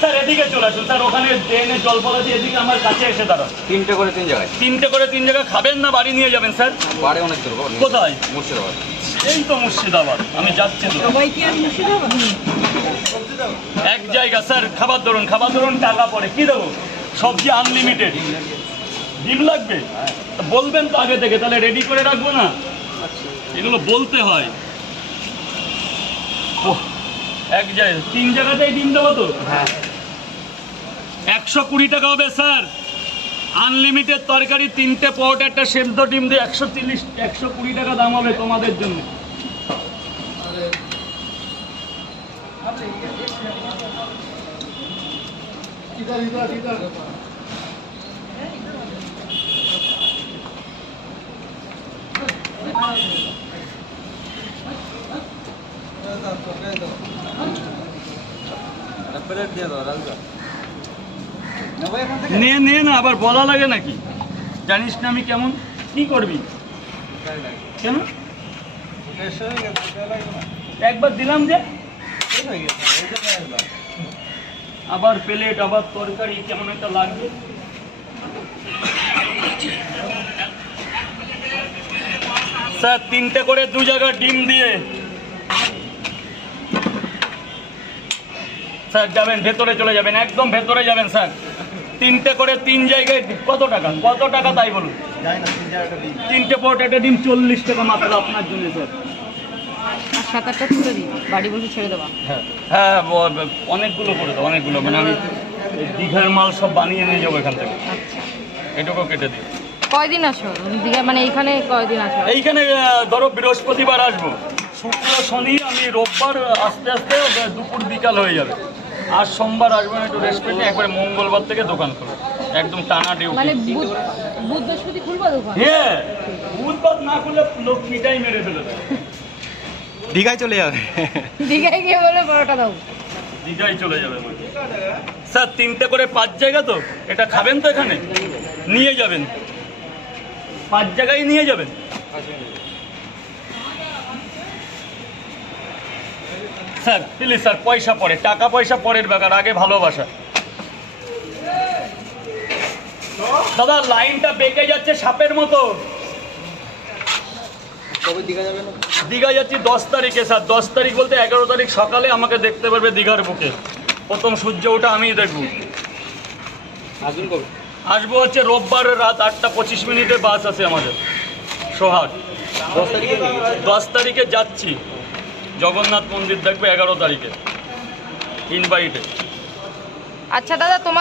Sir এদিকে চলে আসুন স্যার, ওখানে ট্রেনে জল পড়া দিয়ে এদিকে আমার কাছে এসে দাঁড়ান। 3টে করে 3 জায়গায়। 3টে করে 3 জায়গা খাবেন না বাড়ি নিয়ে যাবেন স্যার? বাড়ি অনেক দূর। কোথায়? মুর্শিদাবাদ। এই তো মুর্শিদাবাদ, আমি যাচ্ছি তো। সবাই কি আর মুর্শিদাবাদ? এক জায়গা স্যার, খাবার ধরুন টাকা পড়ে কি দেবো? সবজি আনলিমিটেড। ডিম লাগবে তো বলবেন তো আগে থেকে, তাহলে রেডি করে রাখবো না? এগুলো বলতে হয়। ওহ, এক জায়গায় 3 জায়গাতেই ডিম দেবো তো? হ্যাঁ। 120 টাকা হবে স্যার, আনলিমিটেড তরকারি, 3টে পরোটা, একটা সেদ্ধ ডিম দিয়ে 120 টাকা দাম হবে তোমাদের জন্য। নে না, আবার বলা লাগে নাকি? জানিস না আমি কেমন, কি করবি? কেন একবার দিলাম যে আবার প্লেট, আবার তরকারি, কেমন একটা লাগবে। স্যার 3টে করে 2 জায়গা ডিম দিয়ে। স্যার যাবেন ভেতরে, চলে যাবেন, একদম ভেতরে যাবেন স্যার। 3টে করে 3 জায়গায় কত টাকা তাই বলুন? 3টে পরোটা, একটা ডিম 40 টাকা মাত্র আপনার জন্য স্যার। আর 7-8টা তুলে দিই, বাড়ি বসে ছেড়ে দেওয়া। হ্যাঁ অনেকগুলো করে দাও, অনেকগুলো, মানে আমি এই দীঘার মাল সব বানিয়ে নিয়ে যাবো এখান থেকে। আচ্ছা, এটুকু কেটে দিই। কয়দিন আছো দীঘা, মানে এইখানে কয়দিন আছো? এইখানে ধরো বৃহস্পতিবার আসবো, শুক্র শনি, আমি রোববার আস্তে আস্তে দুপুর বিকাল হয়ে যাবে। আর সোমবার আসবো না, একটু রেস্ট পেতে, একবারে মঙ্গলবার থেকে দোকান খুলবো, একদম টানা ডিউটি। মানে বুধ বৃহস্পতি খুলবো দোকান? হ্যাঁ, বুধবার না খুলে লোক পিটাই মেরে ফেলে দেয়। দীঘায় চলে যাবে। দীঘায় গিয়ে বলে পরোটা দাও। দীঘায় চলে যাবে বলছে। স্যার 3টে করে 5 জায়গা তো, এটা খাবেন তো? এখানে নিয়ে যাবেন, 5 জায়গায় নিয়ে যাবেন। স্যার প্লিজ স্যার, পয়সা পরে, টাকা পয়সা পরের ব্যাপার, আগে ভালোবাসা। দাদা লাইনটা বেঁকে যাচ্ছে সাপের মতো। কবে দীঘা যাবেন? দীঘা যাচ্ছি 10 তারিখে স্যার। 10 তারিখ বলতে 11 তারিখ সকালে আমাকে দেখতে পারবে দীঘার বুকে, প্রথম সূর্য ওঠা আমিই দেখবো। আসবেন কবে? আসবো হচ্ছে রোববার রাত 8:25 বাস আছে আমাদের সোহাগ। 10 তারিখে? 10 তারিখে যাচ্ছি, জগন্নাথ মন্দির দেখবো 11 তারিখে, ইনভাইটে। আচ্ছা দাদা, তোমার